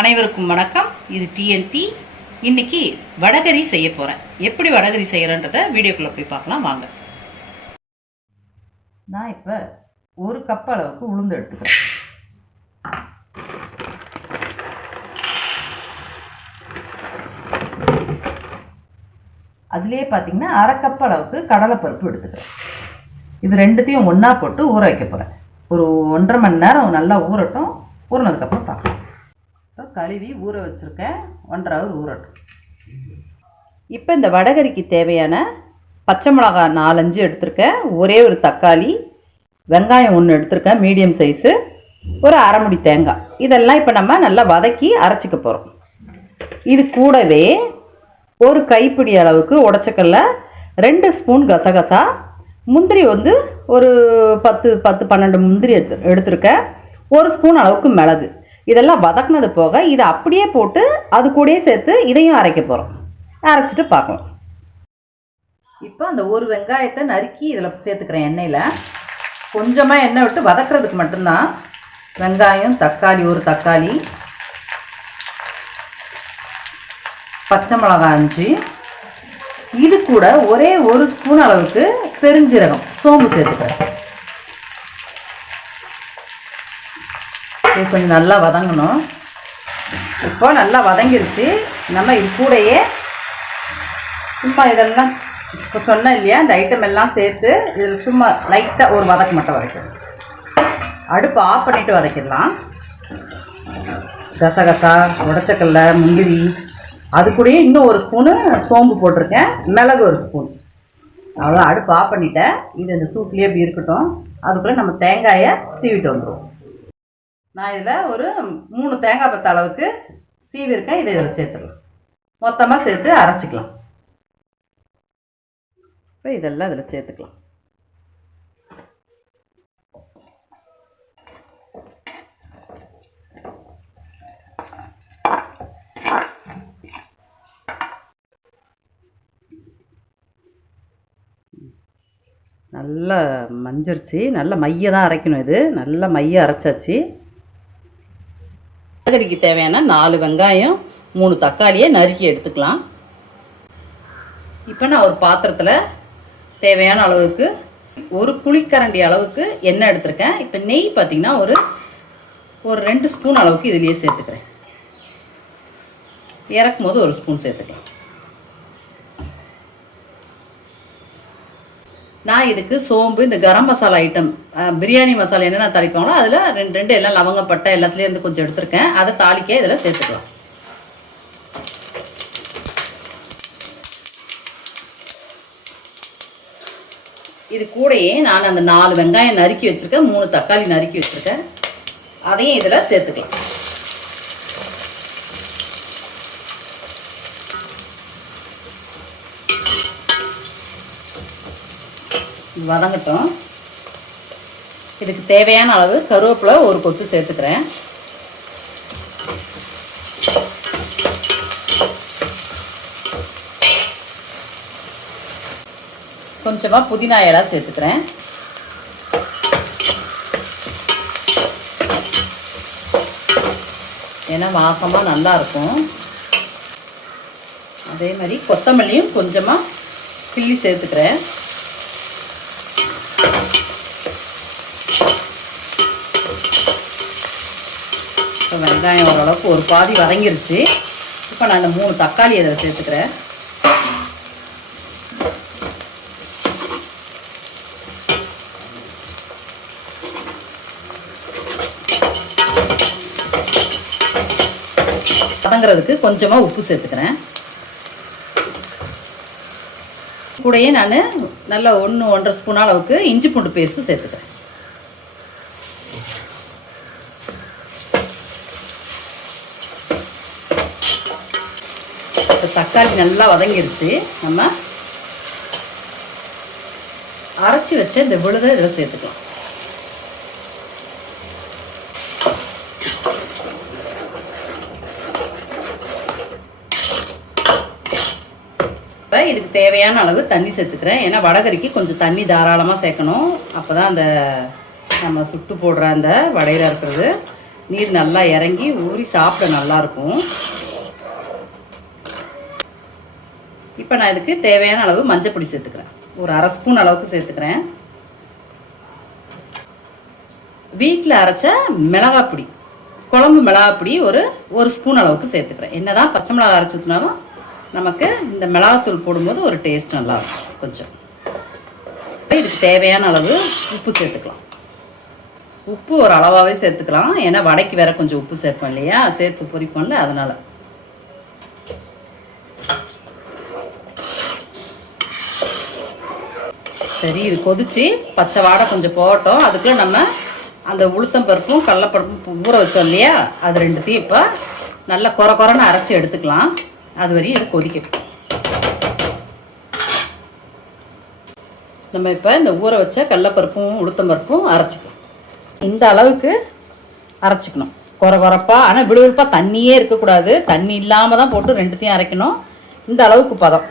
அனைவருக்கும் வணக்கம். இது டிஎன்டி இன்னைக்கு வடகரி செய்ய போகிறேன் எப்படி வடகரி செய்கிறேன்றத வீடியோக்குள்ளே போய் பார்க்கலாம். வாங்க. நான் இப்போ ஒரு கப் அளவுக்கு உளுந்து எடுத்துக்கிறேன். அதுலேயே பார்த்தீங்கன்னா அரை கப் அளவுக்கு கடலைப்பருப்பு எடுத்துக்கிறேன். இது ரெண்டுத்தையும் ஒன்றா போட்டு ஊற வைக்க போகிறேன் ஒரு ஒன்றரை மணி நேரம் நல்லா ஊறட்டும். ஊறினதுக்கப்புறம் பார்க்கலாம். கழுவி ஊற வச்சுருக்கேன் ஒன்றரை ஹவர் ஊறட்டும். இப்போ இந்த வடகரிக்கு தேவையான பச்சை மிளகாய் நாலஞ்சு எடுத்திருக்கேன் ஒரே ஒரு தக்காளி வெங்காயம் ஒன்று எடுத்திருக்கேன் மீடியம் சைஸு ஒரு அரைமுடி தேங்காய். இதெல்லாம் இப்போ நம்ம நல்லா வதக்கி அரைச்சிக்க போகிறோம் இது கூடவே ஒரு கைப்பிடி அளவுக்கு உடச்சக்கல்ல ரெண்டு ஸ்பூன் கசகசா முந்திரி வந்து ஒரு பத்து பத்து பன்னெண்டு முந்திரி எடுத்து எடுத்திருக்கேன் ஒரு ஸ்பூன் அளவுக்கு மிளகு. இதெல்லாம் வதக்குனது போக இதை அப்படியே போட்டு அது கூடயே சேர்த்து இதையும் அரைக்க போகிறோம் அரைச்சிட்டு பார்க்கலாம். இப்போ அந்த ஒரு வெங்காயத்தை நறுக்கி இதில் சேர்த்துக்கிறேன் எண்ணெயில் கொஞ்சமாக எண்ணெய் விட்டு வதக்குறதுக்கு மட்டும்தான் வெங்காயம் தக்காளி ஒரு தக்காளி பச்சை மிளகாய் அஞ்சு இது கூட ஒரே ஒரு ஸ்பூன் அளவுக்கு பெருஞ்சீரகம் சோம்பு சேர்த்துக்கிறேன். மாதிரி கொஞ்சம் நல்லா வதங்கணும். இப்போ நல்லா வதங்கிருச்சு. நம்ம இது கூடயே சும்மா இதெல்லாம் இப்போ சொன்னேன் இல்லையா இந்த ஐட்டம் எல்லாம் சேர்த்து இதில் சும்மா லைட்டாக ஒரு வதக்கு மட்டும் வதக்கணும் அடுப்பு ஆஃப் பண்ணிவிட்டு வதக்கிடலாம். கசகசா உடச்சக்கல்ல முந்திரி. அது கூடயே இன்னும் ஒரு ஸ்பூனு சோம்பு போட்டிருக்கேன். மிளகு ஒரு ஸ்பூன் அவ்வளோ அடுப்பு ஆஃப் பண்ணிட்டேன். இது இந்த சூப்லேயே இப்படி இருக்கட்டும். அதுக்குள்ளே நம்ம தேங்காயை சீவிட்டு வந்துடுவோம் நான் இதில் ஒரு மூணு தேங்காய் பத்த அளவுக்கு சீவிருக்கேன். இதை இதில் சேர்த்துக்கலாம் மொத்தமாக சேர்த்து அரைச்சிக்கலாம். இப்போ இதெல்லாம் இதில் சேர்த்துக்கலாம். நல்லா மஞ்சிருச்சு. நல்ல மைய தான் அரைக்கணும் இது. நல்ல மைய அரைச்சாச்சு. வடகறிக்கு தேவையான நாலு வெங்காயம் மூணு தக்காளியை நறுக்கி எடுத்துக்கலாம். இப்போ நான் ஒரு பாத்திரத்தில் தேவையான அளவுக்கு ஒரு குழிக்கரண்டி அளவுக்கு எண்ணெய் எடுத்திருக்கேன். இப்போ நெய் பார்த்திங்கன்னா ஒரு ஒரு ரெண்டு ஸ்பூன் அளவுக்கு இதுலேயே சேர்த்துக்கிறேன். இறக்கும் போது ஒரு ஸ்பூன் சேர்த்துக்கலாம். நான் இதுக்கு சோம்பு இந்த கரம் மசாலா ஐட்டம் பிரியாணி மசாலா என்னென்ன தாளிப்பாங்களோ அதில் ரெண்டு ரெண்டு எல்லாம் லவங்கப்பட்டை எல்லாத்துலேயும் இருந்து கொஞ்சம் எடுத்திருக்கேன். அதை தாளிக்க இதில் சேர்த்துக்கலாம். இது கூடயே நான் அந்த நாலு வெங்காயம் நறுக்கி வச்சுருக்கேன். மூணு தக்காளி நறுக்கி வச்சுருக்கேன். அதையும் இதில் சேர்த்துக்கலாம். வதங்கட்டும். இதுக்கு தேவையான அளவு கருவேப்பிலை ஒரு கொத்து சேர்த்துக்கிறேன். கொஞ்சமாக புதினா இலை சேர்த்துக்கிறேன். ஏன்னா வாசமாக நல்லா இருக்கும். அதே மாதிரி கொத்தமல்லியும் கொஞ்சமாக கிள்ளி சேர்த்துக்கிறேன். இப்போ வெங்காயம் ஓரளவுக்கு ஒரு பாதி வதங்கிருச்சு. இப்போ நான் இந்த மூணு தக்காளி அதில் சேர்த்துக்கிறேன். வதங்கிறதுக்கு கொஞ்சமாக உப்பு சேர்த்துக்கிறேன். கூடயே நான் நல்லா ஒன்று ஒன்றரை ஸ்பூன் அளவுக்கு இஞ்சி பூண்டு பேஸ்ட்டு சேர்த்துக்கிறேன். இப்போ தக்காளி நல்லா வதங்கிருச்சு. நம்ம அரைச்சி வச்ச இந்த விழுதை இதில் சேர்த்துக்கலாம். இப்போ இதுக்கு தேவையான அளவு தண்ணி சேர்த்துக்கிறேன். ஏன்னா வடகரிக்கு கொஞ்சம் தண்ணி தாராளமாக சேர்க்கணும். அப்போ தான் அந்த நம்ம சுட்டு போடுற அந்த வடையில் இருக்கிறது. நீர் நல்லா இறங்கி ஊறி சாப்பிட நல்லாயிருக்கும் இப்போ நான் இதுக்கு தேவையான அளவு மஞ்சப்பொடி சேர்த்துக்கிறேன். ஒரு அரை ஸ்பூன் அளவுக்கு சேர்த்துக்கிறேன். வீட்டில் அரைச்ச மிளகாப்பொடி குழம்பு மிளகாப்பொடி ஒரு ஒரு ஸ்பூன் அளவுக்கு சேர்த்துக்கிறேன். என்னதான் பச்சை மிளகா அரைச்சதுனாலும் நமக்கு இந்த மிளகாத்தூள் போடும்போது ஒரு டேஸ்ட் நல்லா இருக்கும் கொஞ்சம் இதுக்கு தேவையான அளவு உப்பு சேர்த்துக்கலாம். உப்பு ஒரு அளவாகவே சேர்த்துக்கலாம். ஏன்னா வடைக்கு வேற கொஞ்சம் உப்பு சேர்ப்போம் இல்லையா? சேர்த்து பொரிப்போம்ல அதனால. சரி இது கொதிச்சு பச்சை வாடை கொஞ்சம் போகட்டும். அதுக்குள்ள நம்ம அந்த உளுத்தம் பருப்பும் கடலப்பருப்பும் ஊற வச்சோம் இல்லையா? அது ரெண்டுத்தையும் இப்போ நல்லா குறை குறைன்னு அரைச்சி எடுத்துக்கலாம். அது வரையும் இது கொதிக்கட்டும். நம்ம இப்போ இந்த ஊற வச்ச கடலப்பருப்பும் உளுத்தம் பருப்பும் அரைச்சிக்கலாம். இந்த அளவுக்கு அரைச்சிக்கணும். குறை குறைப்பாக ஆனால் விடுவிடுப்பாக தண்ணியே இருக்கக்கூடாது. தண்ணி இல்லாமல் தான் போட்டு ரெண்டுத்தையும் அரைக்கணும். இந்த அளவுக்கு பதம்.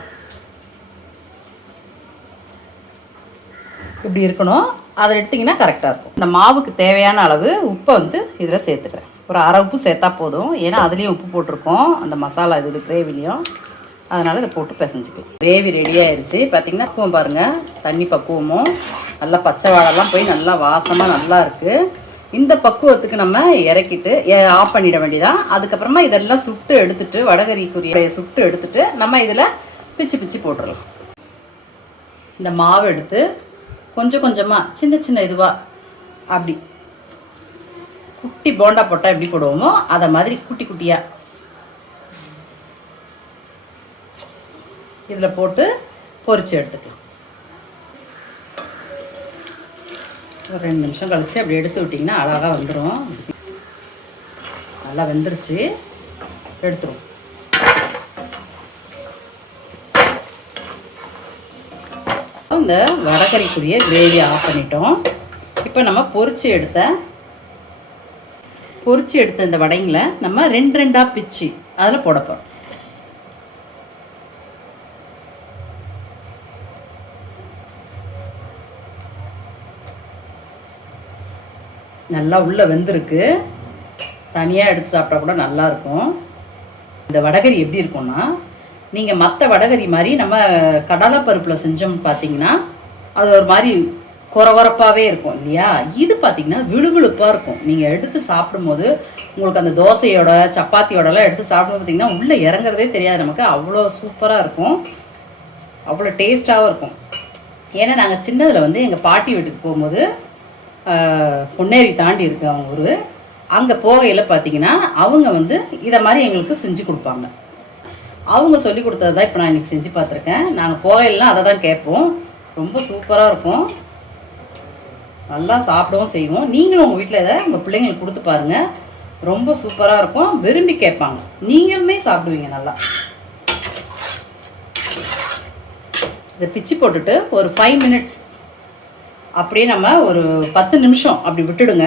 இப்படி இருக்கணும். அதை எடுத்திங்கன்னா கரெக்டாக இருக்கும். இந்த மாவுக்கு தேவையான அளவு உப்பை வந்து இதில் சேர்த்துக்கிறேன். ஒரு அரை உப்பு சேர்த்தா போதும். ஏன்னா அதுலேயும் உப்பு போட்டிருக்கோம். அந்த மசாலா இது கிரேவிலையும். அதனால் இதை போட்டு பிசைஞ்சிக்கலாம். கிரேவி ரெடி ஆயிடுச்சு பார்த்தீங்கன்னா பக்குவம் பாருங்கள் தண்ணி பக்குவமும். நல்லா பச்சை வாழைலாம் போய் நல்லா வாசமாக நல்லா இருக்குது இந்த பக்குவத்துக்கு நம்ம இறக்கிட்டு ஆஃப் பண்ணிட வேண்டியதான் அதுக்கப்புறமா இதெல்லாம் சுட்டு எடுத்துட்டு வடகரிக்குரிய சுட்டு எடுத்துட்டு நம்ம இதில் பிச்சு பிச்சு போட்டுடலாம். இந்த மாவு எடுத்து கொஞ்சம் கொஞ்சமாக சின்ன சின்ன இதுவாக அப்படி குட்டி போண்டா போட்டால் எப்படி போடுவோமோ அதை மாதிரி குட்டி குட்டியாக இதில் போட்டு பொறிச்சு எடுத்துக்கலாம். ஒரு ரெண்டு நிமிஷம் கழிச்சு அப்படி எடுத்து விட்டிங்கன்னா அழகாக வந்துடும் நல்லா வெந்துருச்சு. எடுத்துரும் இந்த வடகறிக்குரிய கிரேவி ஆஃப் பண்ணிட்டோம். இப்போ நம்ம பொரிச்சு எடுத்த பொரிச்சு எடுத்த இந்த வடைங்களை நம்ம ரெண்டு ரெண்டாக பிச்சு அதில் போட போகிறோம் நல்லா உள்ளே வெந்திருக்கு. தனியாக எடுத்து சாப்பிட்டா கூட நல்லா இருக்கும். இந்த வடகரி எப்படி இருக்கும்னா நீங்கள் மற்ற வடகரி மாதிரி நம்ம கடலைப்பருப்பில் செஞ்சோம்னு பார்த்தீங்கன்னா அது ஒரு மாதிரி குறகுறப்பாகவே இருக்கும் இல்லையா? இது பார்த்தீங்கன்னா விழுவிழுப்பாக இருக்கும். நீங்கள் எடுத்து சாப்பிடும்போது உங்களுக்கு அந்த தோசையோட சப்பாத்தியோடலாம் எடுத்து சாப்பிடும் பார்த்தீங்கன்னா உள்ளே இறங்குறதே தெரியாது நமக்கு. அவ்வளோ சூப்பராக இருக்கும். அவ்வளோ டேஸ்ட்டாகவும் இருக்கும். ஏன்னா நாங்கள் சின்னதில் வந்து எங்கள் பாட்டி வீட்டுக்கு போகும்போது பொன்னேரி தாண்டி இருக்கு அவங்க ஊர். அங்கே போகையில் பார்த்தீங்கன்னா அவங்க வந்து இதை மாதிரி எங்களுக்கு செஞ்சு கொடுப்பாங்க. அவங்க சொல்லி கொடுத்தது தான் இப்போ நான் இன்றைக்கி செஞ்சு பார்த்துருக்கேன் நாங்கள் போகையிலாம் அதை தான் கேட்போம். ரொம்ப சூப்பராக இருக்கும். நல்லா சாப்பிடவும் செய்வோம். நீங்களும் உங்கள் வீட்டில் இதை உங்கள் பிள்ளைங்களுக்கு கொடுத்து பாருங்கள் ரொம்ப சூப்பராக இருக்கும். விரும்பி கேட்பாங்க. நீங்களுமே சாப்பிடுவீங்க நல்லா. இதை பிச்சு போட்டுட்டு ஒரு ஃபைவ் மினிட்ஸ் அப்படியே நம்ம ஒரு பத்து நிமிஷம் அப்படி விட்டுடுங்க.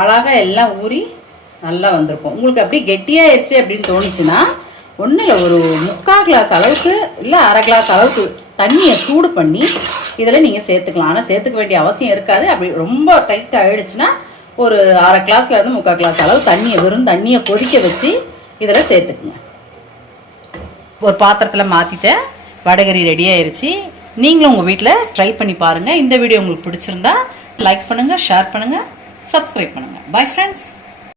அழகாக எல்லாம் ஊறி நல்லா வந்திருக்கும். உங்களுக்கு அப்படியே கெட்டியாயிருச்சு அப்படின்னு தோணுச்சுன்னா ஒன்றும் இல்லை ஒரு முக்கால் கிளாஸ் அளவுக்கு இல்லை அரை கிளாஸ் அளவுக்கு தண்ணியை சூடு பண்ணி இதில் நீங்கள் சேர்த்துக்கலாம். ஆனால் சேர்த்துக்க வேண்டிய அவசியம் இருக்காது. அப்படி ரொம்ப டைட் ஆகிடுச்சுன்னா ஒரு அரை கிளாஸ்லேருந்து முக்கால் கிளாஸ் அளவு தண்ணியை வெறும் தண்ணியை கொதிக்க வச்சு இதில் சேர்த்துக்குங்க. ஒரு பாத்திரத்தில் மாற்றிட்டேன் வடகரி ரெடி ஆயிடுச்சு நீங்களும் உங்கள் வீட்டில் ட்ரை பண்ணி பாருங்கள் இந்த வீடியோ உங்களுக்கு பிடிச்சிருந்தா லைக் பண்ணுங்கள் ஷேர் பண்ணுங்கள் சப்ஸ்கிரைப் பண்ணுங்கள் பை ஃப்ரெண்ட்ஸ்